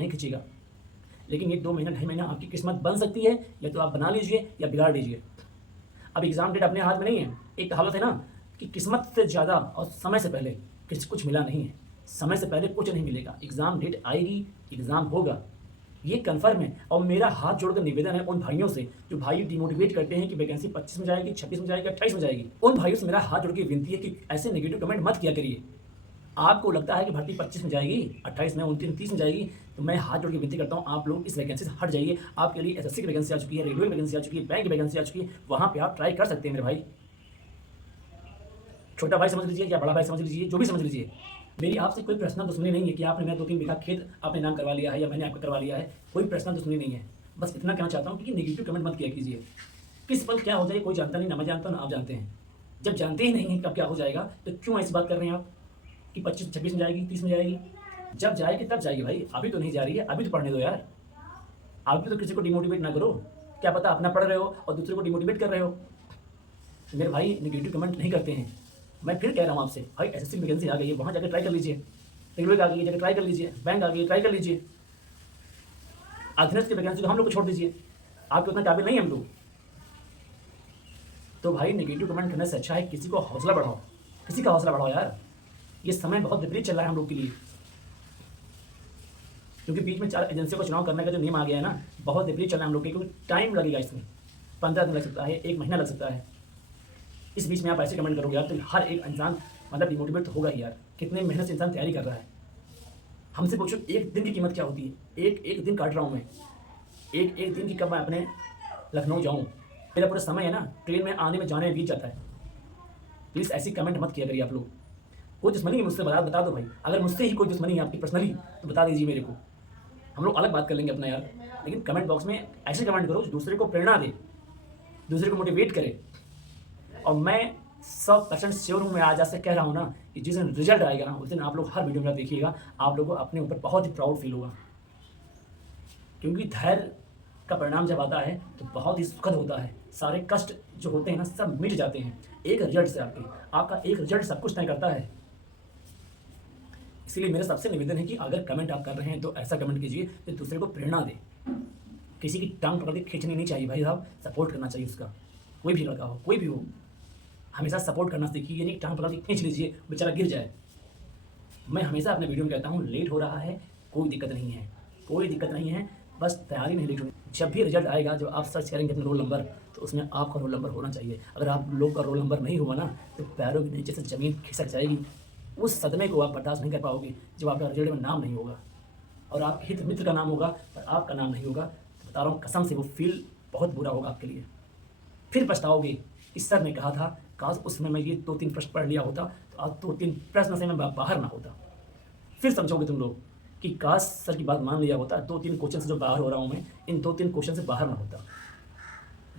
नहीं खींचेगा, लेकिन ये 2 महीना 2.5 महीना आपकी किस्मत बन सकती है, या तो आप बना लीजिए या बिगाड़ लीजिए। अब एग्ज़ाम डेट अपने हाथ में नहीं है। एक कहावत है ना कि किस्मत से ज़्यादा और समय से पहले किसी कुछ मिला नहीं है। समय से पहले कुछ नहीं मिलेगा। एग्ज़ाम डेट आएगी, एग्ज़ाम होगा, ये कन्फर्म है। और मेरा हाथ जोड़कर निवेदन है उन भाइयों से जो भाई डिमोटिवेट करते हैं कि वैकेंसी 25 में जाएगी, 26 में जाएगी, 28 में जाएगी। उन भाइयों से मेरा हाथ जोड़ के विनती है कि ऐसे नेगेटिव कमेंट मत किया करिए। आपको लगता है कि भर्ती 25 में जाएगी, 28 में, 29, 30 में जाएगी, तो मैं हाथ जोड़ के विनती करता हूँ आप लोग इस वैकेंसी से हट जाइए। आपके लिए एसएससी की वैकेंसी आ चुकी है, रेलवे की वैकेंसी आ चुकी है, बैंक की वैकेंसी आ चुकी है, वहाँ पे आप ट्राई कर सकते हैं मेरे भाई। छोटा भाई समझ लीजिए या बड़ा भाई समझ लीजिए, जो भी समझ लीजिए। मेरी आपसे कोई पर्सनल दुश्मनी नहीं है कि आपने मेरा 2-3 बीघा खेत अपने नाम करवा लिया है या मैंने आपका करवा लिया है, कोई पर्सनल दुश्मनी नहीं है। बस इतना कहना चाहता हूँ कि नेगेटिव कमेंट मत किया कीजिए। किस पल क्या हो जाए कोई जानता नहीं, ना मैं जानता हूँ ना आप जानते हैं। जब जानते ही नहीं हैं कब क्या हो जाएगा, तो क्यों ऐसी बात कर रहे हैं आप कि 25-26 में जाएगी, 30 में जाएगी? जब जाएगी तब जाएगी भाई, अभी तो नहीं जा रही है, अभी तो पढ़ने दो यार। अभी तो किसी को डिमोटिवेट ना करो। क्या पता अपना पढ़ रहे हो और दूसरे को डिमोटिवेट कर रहे हो। मेरे भाई नेगेटिव कमेंट नहीं करते हैं। मैं फिर कह रहा हूँ आपसे, भाई एसएससी की वैकेंसी आ गई है, वहाँ जाकर ट्राई कर लीजिए। रेलवे का आ गई है, जाकर ट्राई कर लीजिए। बैंक आ गई है, ट्राई कर लीजिए। अधीनस्थ की वैकेंसी तो हम लोग को छोड़ दीजिए, आपके उतना काबिल नहीं है हम लोग। तो भाई नेगेटिव कमेंट करने से अच्छा है किसी को हौसला बढ़ाओ, किसी का हौसला बढ़ाओ यार। ये समय बहुत विपरीत चल रहा है हम लोग के लिए, क्योंकि बीच में 4 एजेंसियों का चुनाव करने का जो नियम आ गया है ना, बहुत विपरीत चल रहा है हम लोग के, क्योंकि टाइम लगेगा इसमें। 15 दिन लग सकता है, 1 महीना लग सकता है। इस बीच में आप ऐसे कमेंट करोगे यार तो हर एक इंसान मतलब डिमोटिवेट तो होगा ही यार। कितने मेहनत से इंसान तैयारी कर रहा है। हमसे पूछो एक दिन की कीमत क्या होती है। एक एक दिन काट रहा हूँ मैं, एक एक दिन की कब मैं अपने लखनऊ जाऊँ। मेरा पूरा समय है ना ट्रेन में आने में जाने में बीत जाता है। प्लीज़ ऐसी कमेंट मत किया करिए आप लोग। कोई दुश्मनी है मुझसे बता दो भाई। अगर मुझसे ही कोई दुश्मनी है आपकी पर्सनली तो बता दीजिए मेरे को, हम लोग अलग बात कर लेंगे अपना यार। लेकिन कमेंट बॉक्स में ऐसे कमेंट करो जो दूसरे को प्रेरणा दे, दूसरे को मोटिवेट करे। और मैं 100% श्योर हूँ, मैं आज से कह रहा हूँ ना कि जिस दिन रिजल्ट आएगा ना, उस दिन आप लोग हर वीडियो में देखिएगा, आप लोगों को अपने ऊपर बहुत ही प्राउड फील होगा। क्योंकि धैर्य का परिणाम जब आता है तो बहुत ही सुखद होता है। सारे कष्ट जो होते हैं ना सब मिट जाते हैं एक रिजल्ट से। आपका एक रिजल्ट सब कुछ तय करता है। इसीलिए मेरा सबसे निवेदन है कि अगर कमेंट आप कर रहे हैं तो ऐसा कमेंट कीजिए जो दूसरे को प्रेरणा दे। किसी की टांग पकड़ के खींचनी नहीं चाहिए भाई साहब, सपोर्ट करना चाहिए उसका। कोई भी लड़का हो, कोई भी हो, हमेशा सपोर्ट करना सीखिए। ये नहीं टांग पकड़ के खींच लीजिए बेचारा गिर जाए। मैं हमेशा अपने वीडियो में कहता हूँ लेट हो रहा है कोई दिक्कत नहीं है, कोई दिक्कत नहीं है, बस तैयारी नहीं लेट होनी। जब भी रिजल्ट आएगा, जब आप सर्च करेंगे अपना रोल नंबर, तो उसमें आपका रोल नंबर होना चाहिए। अगर आप लोग का रोल नंबर नहीं हुआ ना तो पैरों के नीचे से ज़मीन खिसक जाएगी। उस सदमे को आप बर्दाश्त नहीं कर पाओगे जब आपका रिजल्ट में नाम नहीं होगा और आपके हित मित्र का नाम होगा पर आपका नाम नहीं होगा। तो बता रहा हूँ कसम से, वो फील बहुत बुरा होगा आपके लिए। फिर पछताओगे कि सर ने कहा था, काश उस समय मैं ये 2-3 प्रश्न पढ़ लिया होता तो आज 2-3 प्रश्न से मैं बाहर ना होता। फिर समझोगे तुम लोग कि काश सर की बात मान लिया होता, 2-3 क्वेश्चन से जो बाहर हो रहा हूँ मैं, इन 2-3 क्वेश्चन से बाहर ना होता।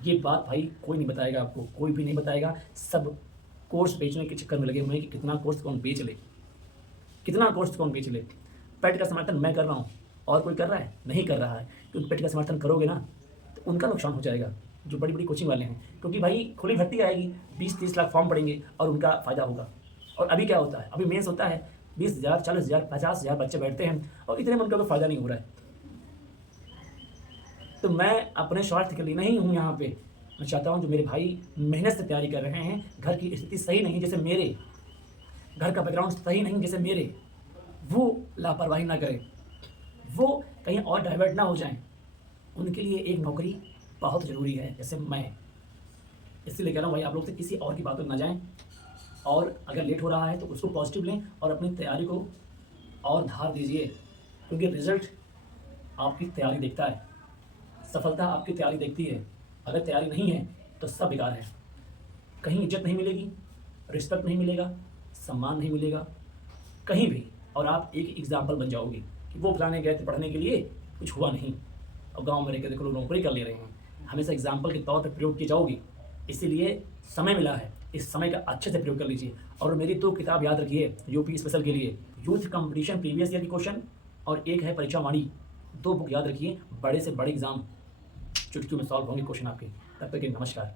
ये बात भाई कोई नहीं बताएगा आपको, कोई भी नहीं बताएगा। सब कोर्स बेचने के चक्कर में लगे हुए हैं कि कितना कोर्स कौन बेच ले, कितना कोर्स कौन बेच ले। पेट का समर्थन मैं कर रहा हूँ और कोई कर रहा है? नहीं कर रहा है। क्योंकि पेट का समर्थन करोगे ना तो उनका नुकसान हो जाएगा जो बड़ी बड़ी कोचिंग वाले हैं। क्योंकि भाई खुली भर्ती आएगी, 20-30 लाख फॉर्म पड़ेंगे और उनका फ़ायदा होगा। और अभी क्या होता है, अभी मेंस होता है, 20,000, 40,000, 50,000 बच्चे बैठते हैं और इतने में उनका कोई फ़ायदा नहीं हो रहा है। तो मैं अपने स्वार्थ के लिए नहीं हूँ यहाँ पे। मैं चाहता हूँ जो मेरे भाई मेहनत से तैयारी कर रहे हैं, घर की स्थिति सही नहीं जैसे मेरे, घर का बैकग्राउंड सही नहीं जैसे मेरे, वो लापरवाही ना करें, वो कहीं और डाइवर्ट ना हो जाएं। उनके लिए एक नौकरी बहुत ज़रूरी है जैसे मैं। इसलिए कह रहा हूँ भाई आप लोग से किसी और की बातों में ना जाएं। और अगर लेट हो रहा है तो उसको पॉजिटिव लें और अपनी तैयारी को और धार दीजिए। क्योंकि रिज़ल्ट आपकी तैयारी देखता है, सफलता आपकी तैयारी देखती है। अगर तैयारी नहीं है तो सब बेकार है। कहीं इज्जत नहीं मिलेगी, रिस्पेक्ट नहीं मिलेगा, सम्मान नहीं मिलेगा कहीं भी। और आप एक एग्जाम्पल बन जाओगे कि वो फलाने गए थे पढ़ने के लिए, कुछ हुआ नहीं और गांव में रहकर देखो लोग नौकरी कर ले रहे हैं। हमेशा एग्जाम्पल के तौर पर प्रयोग की जाओगी। इसीलिए समय मिला है, इस समय का अच्छे से प्रयोग कर लीजिए। और मेरी 2 किताब याद रखिए यूपी स्पेशल के लिए, यूथ कंपटीशन प्रीवियस ईयर की क्वेश्चन और एक है परीक्षा वाणी। 2 बुक याद रखिए, बड़े से बड़े एग्जाम चुटकियों में सॉल्व होंगे क्वेश्चन आपके। तब तक के नमस्कार।